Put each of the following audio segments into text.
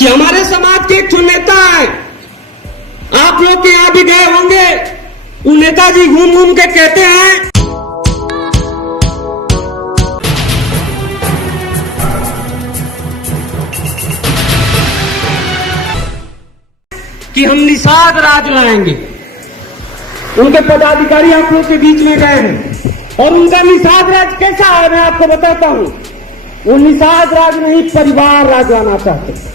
कि हमारे समाज के एक नेता है, आप लोग के यहां भी गए होंगे, वो नेताजी घूम घूम के कहते हैं कि हम निषाद राज लाएंगे। उनके पदाधिकारी आप लोग के बीच में गए हैं और उनका निषाद राज कैसा है मैं आपको बताता हूं। वो निषाद राज नहीं, परिवार राज लाना चाहते।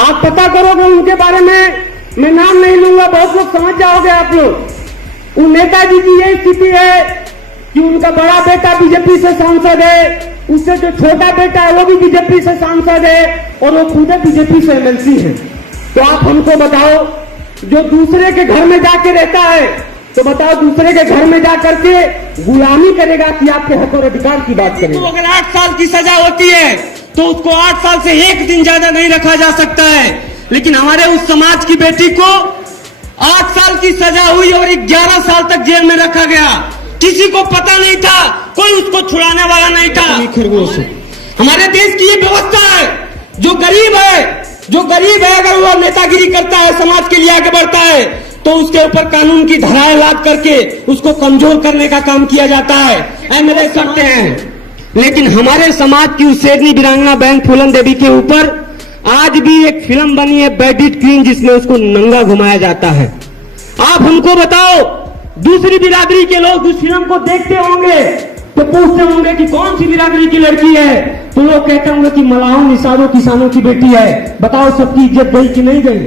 आप पता करोगे उनके बारे में, मैं नाम नहीं लूंगा, बहुत लोग समझ जाओगे आप लोग। उन नेताजी की यही स्थिति है कि उनका बड़ा बेटा बीजेपी से सांसद है, उससे जो छोटा बेटा है वो भी बीजेपी से सांसद है और वो खुद बीजेपी से एमएलसी है। तो आप हमको बताओ, जो दूसरे के घर में जाके रहता है, तो बताओ दूसरे के घर में जाकर के गुलामी करेगा कि आपके हक और अधिकार की बात करेगा। तो अगर 8 साल की सजा होती है तो उसको 8 साल से एक दिन ज्यादा नहीं रखा जा सकता है। लेकिन हमारे उस समाज की बेटी को 8 साल की सजा हुई और 11 साल तक जेल में रखा गया। किसी को पता नहीं था, कोई उसको छुड़ाने वाला नहीं था। हमारे देश की ये व्यवस्था है, जो गरीब है अगर वो नेतागिरी करता है, समाज के लिए आगे बढ़ता है, तो उसके ऊपर कानून की धाराएं लाद करके उसको कमजोर करने का काम किया जाता है, एमएलए करते हैं। लेकिन हमारे समाज की उस शेरनी वीरांगना बहन फूलन देवी के ऊपर आज भी एक फिल्म बनी है बैडिट क्वीन, जिसमें उसको नंगा घुमाया जाता है। आप हमको बताओ, दूसरी बिरादरी के लोग उस फिल्म को देखते होंगे तो पूछते होंगे कि कौन सी बिरादरी की लड़की है, तो लोग कहते होंगे कि मलाओं निषादों किसानों की बेटी है। बताओ सबकी इज्जत गई कि नहीं गई?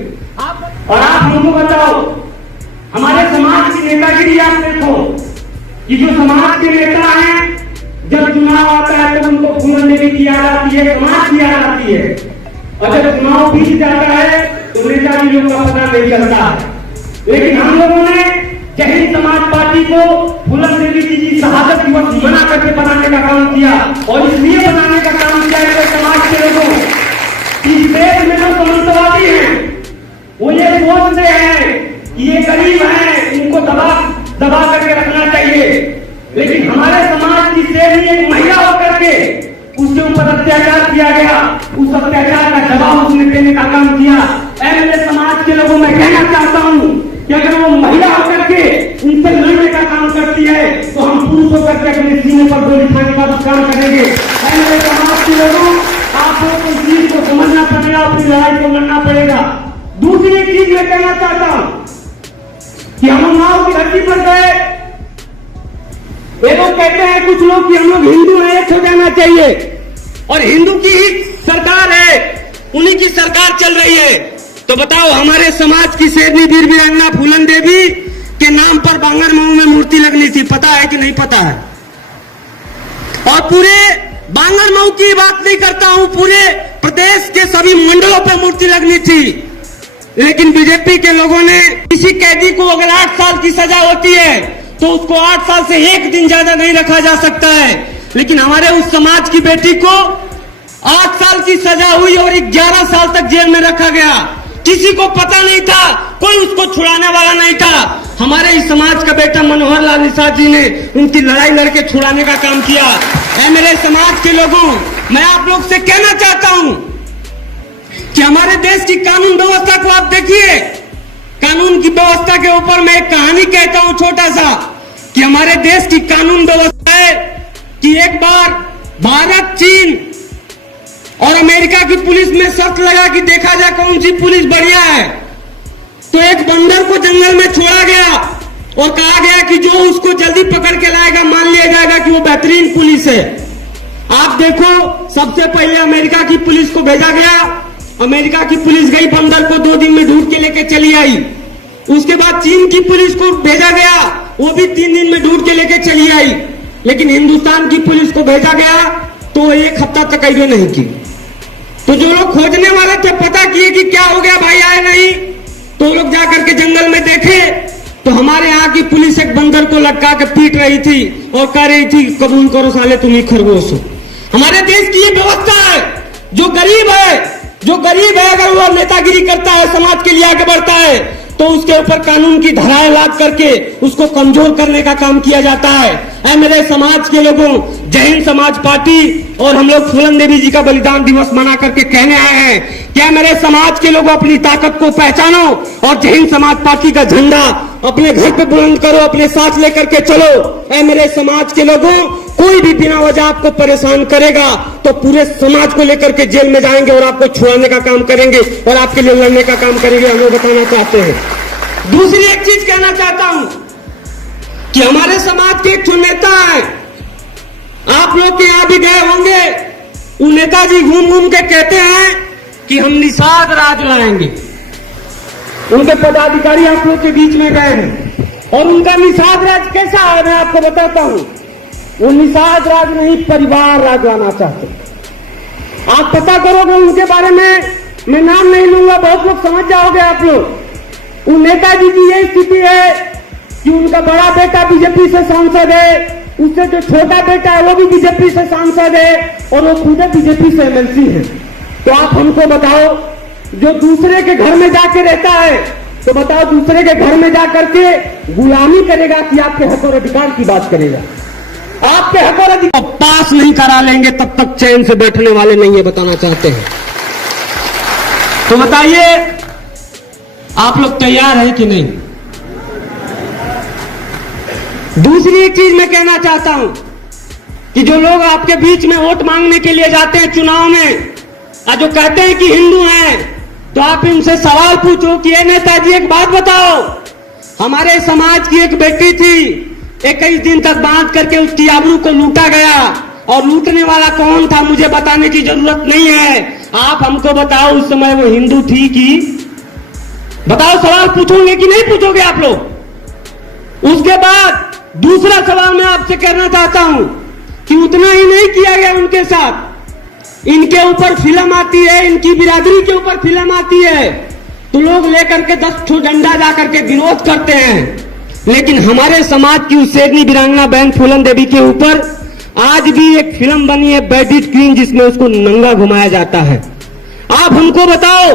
और आप हमको बताओ, हमारे समाज की नेतागिरी आप देखो कि जो समाज के नेता हैं, जब चुनाव आता है तो उनको फूलन देवी की याद आती है, समाज की याद आती है, और जब चुनाव बीत जाता है तो नेताजी लोगों का पता नहीं चलता है। लेकिन हम लोगों ने जहीर समाज पार्टी को फूलन देवी जी की शहादत दिवस बना करके बनाने का काम किया, और इसलिए बनाने का काम किया है समाज के लोगों, इस देश में जो समाजवादी हैं वो ये सोचते हैं कि ये गरीब हैं, इनको दबा करके रखना चाहिए। लेकिन हमारे समाज की शेरनी एक महिला होकर के उसके ऊपर अत्याचार किया गया, उस अत्याचार का जवाब उसने देने का काम किया। एमएलए समाज के लोगों में कहना चाहता हूं कि अगर वो महिला होकर के उनसे लड़ने का काम करती है तो हम पुरुष होकर के अपने सीने पर गोली खाने का काम करेंगे। एमएलए समाज के लोगों, आप लोगों को इस चीज को समझना पड़ेगा, अपनी लड़ाई को लड़ना पड़ेगा। दूसरी चीज मैं कहना चाहता हूं कि हम उन्नाव की धरती पर गए, ये लोग कहते हैं कुछ लोग कि हम लोग हिंदू हैं, एक हो जाना चाहिए, और हिंदू की ही सरकार है, उन्हीं की सरकार चल रही है। तो बताओ, हमारे समाज की शेरनी वीर वीरांगना फूलन देवी के नाम पर बांगरमऊ में मूर्ति लगनी थी, पता है कि नहीं पता है? और पूरे बांगरमऊ की बात नहीं करता हूं, पूरे प्रदेश के सभी मंडलों पर मूर्ति लगनी थी। लेकिन बीजेपी के लोगों ने किसी कैदी को अगर 8 साल की सजा होती है तो उसको 8 साल से एक दिन ज्यादा नहीं रखा जा सकता है। लेकिन हमारे उस समाज की बेटी को 8 साल की सजा हुई और 11 साल तक जेल में रखा गया। किसी को पता नहीं था, कोई उसको छुड़ाने वाला नहीं था। हमारे इस समाज का बेटा मनोहर लाल निषाद जी ने उनकी लड़ाई लड़के छुड़ाने का काम किया। मेरे समाज के लोगों, मैं आप लोग से कहना चाहता हूं कि हमारे देश की कानून व्यवस्था को आप देखिए। कानून की व्यवस्था के ऊपर मैं एक कहानी कहता हूं छोटा सा, कि हमारे देश की कानून व्यवस्था है कि एक बार भारत, चीन और अमेरिका की पुलिस में शर्त लगा कि देखा जाए कौन सी पुलिस बढ़िया है। तो एक बंदर को जंगल में छोड़ा गया और कहा गया कि जो उसको जल्दी पकड़ के लाएगा मान लिया जाएगा कि वो बेहतरीन पुलिस है। आप देखो, सबसे पहले अमेरिका की पुलिस को भेजा गया। अमेरिका की पुलिस गई, बंदर को 2 दिन में ढूंढ के लेके चली आई। उसके बाद चीन की पुलिस को भेजा गया, वो भी 3 दिन में ढूंढ के लेके चली आई। लेकिन हिंदुस्तान की पुलिस को भेजा गया तो 1 हफ्ता तक आई नहीं की। तो जो लोग खोजने वाले थे पता किए कि क्या हो गया भाई, आए नहीं, तो लोग जाकर के जंगल में देखे तो हमारे यहाँ की पुलिस एक बंदर को लटका के पीट रही थी और कह रही थी कबूल करो साले तुम ही खरगोश हो। हमारे देश की ये व्यवस्था है, जो गरीब है अगर वो नेतागिरी करता है, समाज के लिए आगे बढ़ता है, तो उसके ऊपर कानून की धाराएं लाद करके उसको कमजोर करने का काम किया जाता है। ऐ मेरे समाज के लोगों, जय हिंद समाज पार्टी और हम लोग फूलन देवी जी का बलिदान दिवस मना करके कहने आए हैं, क्या मेरे समाज के लोगों अपनी ताकत को पहचानो और जय हिंद समाज पार्टी का झंडा अपने घर पे बुलंद करो, अपने साथ लेकर के चलो। ऐ मेरे समाज के लोगों, कोई भी बिना वजह आपको परेशान करेगा तो पूरे समाज को लेकर के जेल में जाएंगे और आपको छुड़ाने का काम करेंगे और आपके लिए लड़ने का काम करेंगे, हम लोग बताना चाहते हैं। दूसरी एक चीज कहना चाहता हूं कि हमारे समाज के एक नेता है, आप लोग के यहां भी गए होंगे, वो नेताजी घूम घूम के कहते हैं कि हम निषाद राज लाएंगे। उनके पदाधिकारी आप लोग के बीच में गए हैं और उनका निषाद राज कैसा है मैं आपको बताता हूं। वो निषाद राज नहीं, परिवार राज लाना चाहते। आप पता करोगे उनके बारे में, मैं नाम नहीं लूंगा, बहुत लोग समझ जाओगे आप लोग। उन नेताजी की यही स्थिति है कि उनका बड़ा बेटा बीजेपी से सांसद है, उससे जो छोटा बेटा है वो भी बीजेपी से सांसद है और वो खुद बीजेपी से एमएलसी है। तो आप हमको बताओ, जो दूसरे के घर में जाके रहता है तो बताओ दूसरे के घर में जाकर के गुलामी करेगा कि आपके हक और अधिकार की बात करेगा? आपके हक और अधिकार पास नहीं करा लेंगे तब तक चैन से बैठने वाले नहीं है, बताना चाहते हैं। तो बताइए आप लोग तैयार हैं कि नहीं? दूसरी एक चीज मैं कहना चाहता हूं कि जो लोग आपके बीच में वोट मांगने के लिए जाते हैं चुनाव में और जो कहते हैं कि हिंदू हैं, तो आप इनसे सवाल पूछो कि ये नेताजी एक बात बताओ, हमारे समाज की एक बेटी थी, 21 दिन तक बांध करके उसकी आबरू को लूटा गया और लूटने वाला कौन था मुझे बताने की जरूरत नहीं है। आप हमको बताओ उस समय वो हिंदू थी कि? बताओ, सवाल पूछोगे कि नहीं पूछोगे आप लोग? उसके बाद दूसरा सवाल मैं आपसे करना चाहता हूं कि उतना ही नहीं किया गया उनके साथ, इनके ऊपर फिल्म आती है, इनकी बिरादरी के ऊपर फिल्म आती है तो लोग लेकर के 10 ठो डंडा जाकर के विरोध करते हैं। लेकिन हमारे समाज की उस शेरनी वीरांगना बहन फूलन देवी के ऊपर आज भी एक फिल्म बनी है बैडिट क्वीन, जिसमें उसको नंगा घुमाया जाता है। आप हमको बताओ,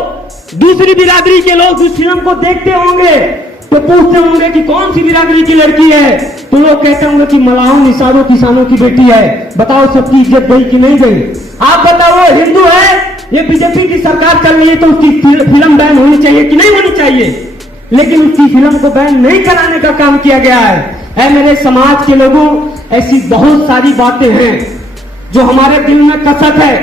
दूसरी बिरादरी के लोग उस फिल्म को देखते होंगे तो पूछते होंगे कि कौन सी बिरादरी की लड़की है, तो लोग कहते होंगे कि मलाहों निषादों किसानों की बेटी है। बताओ सबकी इज्जत गई कि नहीं गई? आप बताओ, वो हिंदू है, ये बीजेपी की सरकार चल रही है तो उसकी फिल्म बैन होनी चाहिए कि नहीं होनी चाहिए? लेकिन उसकी फिल्म को बैन नहीं कराने का काम किया गया है। ऐ मेरे समाज के लोगों, ऐसी बहुत सारी बातें हैं जो हमारे दिल में कसक है।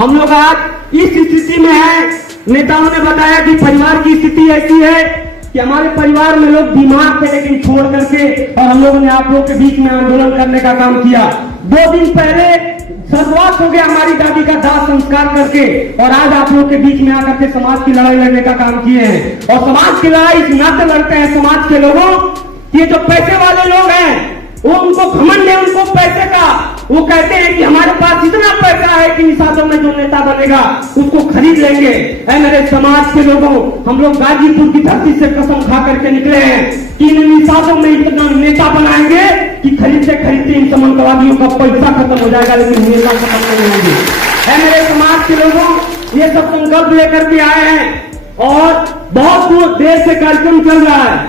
हम लोग आज इस स्थिति में हैं। नेताओं ने बताया कि परिवार की स्थिति ऐसी है कि हमारे परिवार में लोग बीमार थे, लेकिन छोड़ करके और हम लोगों ने आप लोग के बीच में आंदोलन करने का काम किया। 2 दिन पहले स्वर्गवास हो गया हमारी दादी का दाह संस्कार करके, और आज आप लोग के बीच में आकर के समाज की लड़ाई लड़ने का काम किए हैं। और समाज की लड़ाई इस नाते लड़ते हैं समाज के लोगों, ये जो पैसे वाले लोग हैं वो उनको घमंड है उनको पैसे का। वो कहते हैं कि हमारे पास इतना पैसा है कि निषादों में जो नेता बनेगा उसको खरीद लेंगे। ऐ मेरे समाज के लोगों, हम लोग गाजीपुर की धरती से कसम खा करके निकले हैं कि इन निषादों में इतना नेता बनाएंगे कि खरीदते खरीदते इन समाजवादियों का पैसा खत्म हो जाएगा, लेकिन नेता खत्म नहीं होंगे। ऐ मेरे समाज के लोगों, ये सब संकल्प लेकर के आए हैं और बहुत देर से कार्यक्रम चल रहा है,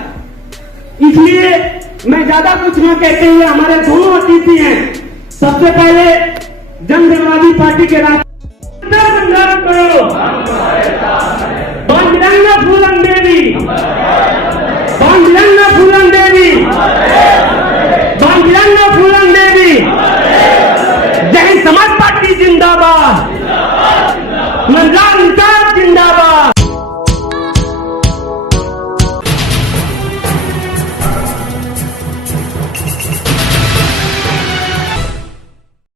इसलिए मैं ज्यादा कुछ न कहते हुए हमारे दोनों अतिथि हैं। सबसे पहले जन जनवादी पार्टी के राष्ट्रीय संग्राम करो।